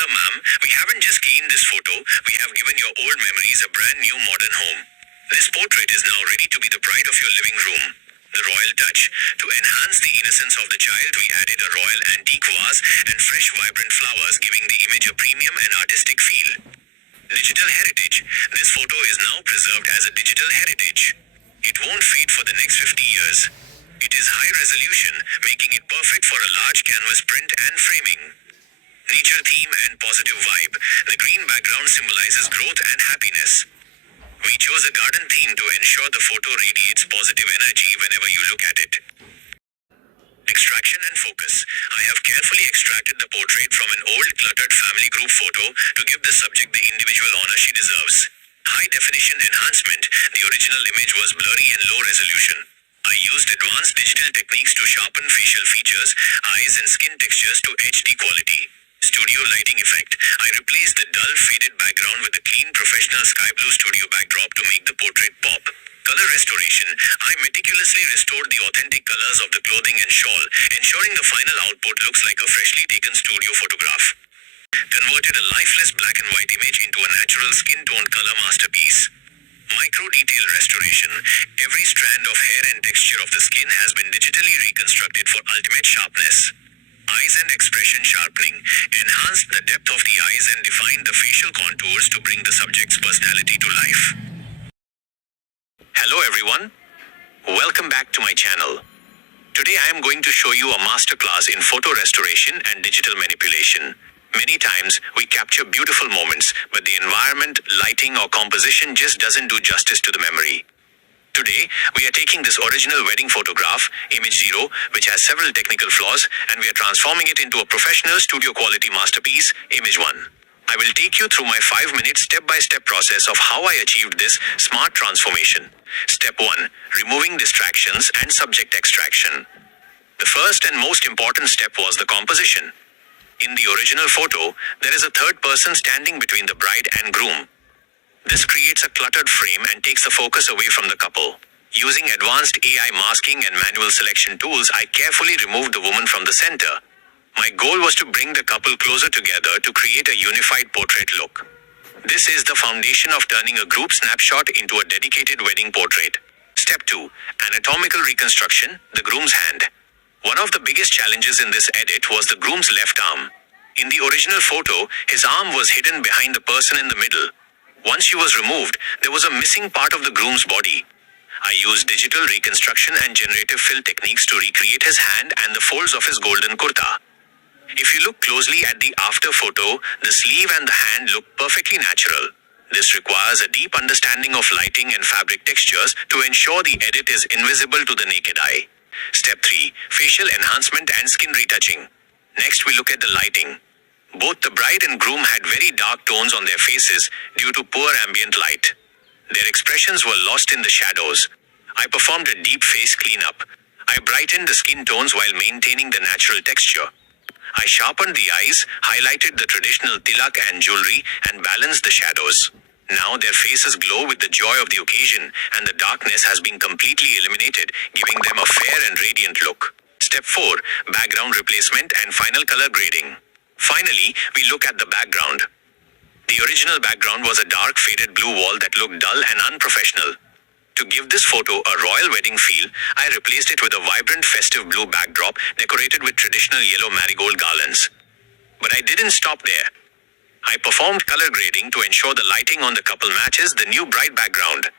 Sir, ma'am, we haven't just cleaned this photo, we have given your old memories a brand new modern home. This portrait is now ready to be the pride of your living room. The royal touch. To enhance the innocence of the child, we added a royal antique vase and fresh vibrant flowers, giving the image a premium and artistic feel. Digital heritage. This photo is now preserved as a digital heritage. It won't fade for the next 50 years. It is high resolution, making it perfect for a large canvas print and framing. Nature theme and positive vibe. The green background symbolizes growth and happiness. We chose a garden theme to ensure the photo radiates positive energy whenever you look at it. Extraction and focus. I have carefully extracted the portrait from an old cluttered family group photo to give the subject the individual honor she deserves. High definition enhancement. The original image was blurry and low resolution. I used advanced digital techniques to sharpen facial features, eyes and skin textures to HD quality. Studio lighting effect. I replaced the dull faded background with a clean professional sky blue studio backdrop to make the portrait pop. Color restoration. I meticulously restored the authentic colors of the clothing and shawl, ensuring the final output looks like a freshly taken studio photograph. Converted a lifeless black and white image into a natural skin-toned color masterpiece. Micro-detail restoration. Every strand of hair and texture of the skin has been digitally reconstructed for ultimate sharpness. Eyes and expression sharpening. Enhanced the depth of the eyes and defined the facial contours to bring the subject's personality to life. Hello everyone. Welcome back to my channel. Today I am going to show you a masterclass in photo restoration and digital manipulation. Many times we capture beautiful moments, but the environment, lighting or composition just doesn't do justice to the memory. Today, we are taking this original wedding photograph, Image 0, which has several technical flaws, and we are transforming it into a professional studio quality masterpiece, Image 1. I will take you through my 5-minute step-by-step process of how I achieved this smart transformation. Step 1. Removing distractions and subject extraction. The first and most important step was the composition. In the original photo, there is a third person standing between the bride and groom. This creates a cluttered frame and takes the focus away from the couple. Using advanced AI masking and manual selection tools, I carefully removed the woman from the center. My goal was to bring the couple closer together to create a unified portrait look. This is the foundation of turning a group snapshot into a dedicated wedding portrait. Step 2. Anatomical reconstruction, the groom's hand. One of the biggest challenges in this edit was the groom's left arm. In the original photo, his arm was hidden behind the person in the middle. Once she was removed, there was a missing part of the groom's body. I used digital reconstruction and generative fill techniques to recreate his hand and the folds of his golden kurta. If you look closely at the after photo, the sleeve and the hand look perfectly natural. This requires a deep understanding of lighting and fabric textures to ensure the edit is invisible to the naked eye. Step 3. Facial enhancement and skin retouching. Next, we look at the lighting. Both the bride and groom had very dark tones on their faces due to poor ambient light. Their expressions were lost in the shadows. I performed a deep face cleanup. I brightened the skin tones while maintaining the natural texture. I sharpened the eyes, highlighted the traditional tilak and jewelry, and balanced the shadows. Now their faces glow with the joy of the occasion, and the darkness has been completely eliminated, giving them a fair and radiant look. Step 4. Background replacement and final color grading. Finally, we look at the background. The original background was a dark faded blue wall that looked dull and unprofessional. To give this photo a royal wedding feel, I replaced it with a vibrant festive blue backdrop decorated with traditional yellow marigold garlands. But I didn't stop there. I performed color grading to ensure the lighting on the couple matches the new bright background.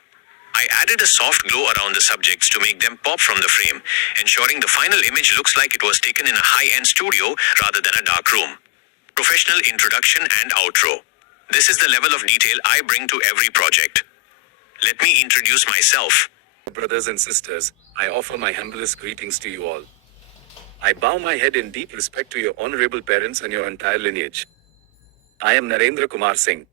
I added a soft glow around the subjects to make them pop from the frame, ensuring the final image looks like it was taken in a high-end studio rather than a dark room. Professional introduction and outro. This is the level of detail I bring to every project. Let me introduce myself. Brothers and sisters, I offer my humblest greetings to you all. I bow my head in deep respect to your honorable parents and your entire lineage. I am Narendra Kumar Singh.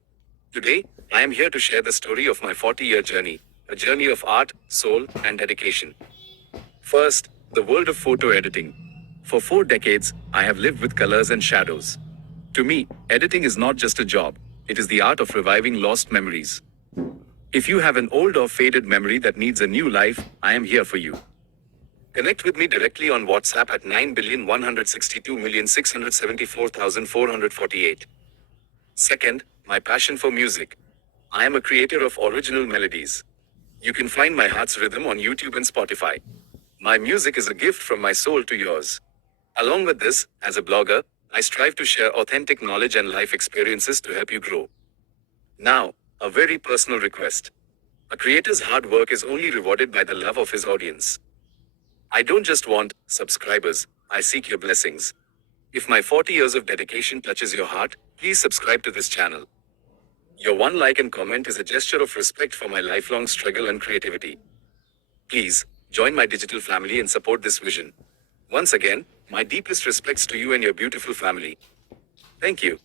Today, I am here to share the story of my 40-year journey, a journey of art, soul, and dedication. First, the world of photo editing. For 4 decades, I have lived with colors and shadows. To me, editing is not just a job, it is the art of reviving lost memories. If you have an old or faded memory that needs a new life, I am here for you. Connect with me directly on WhatsApp at 9,162,674,448. Second, my passion for music. I am a creator of original melodies. You can find my heart's rhythm on YouTube and Spotify. My music is a gift from my soul to yours. Along with this, as a blogger, I strive to share authentic knowledge and life experiences to help you grow. Now, a very personal request. A creator's hard work is only rewarded by the love of his audience. I don't just want subscribers, I seek your blessings. If my 40 years of dedication touches your heart, please subscribe to this channel. Your one like and comment is a gesture of respect for my lifelong struggle and creativity. Please, join my digital family and support this vision. Once again, my deepest respects to you and your beautiful family. Thank you.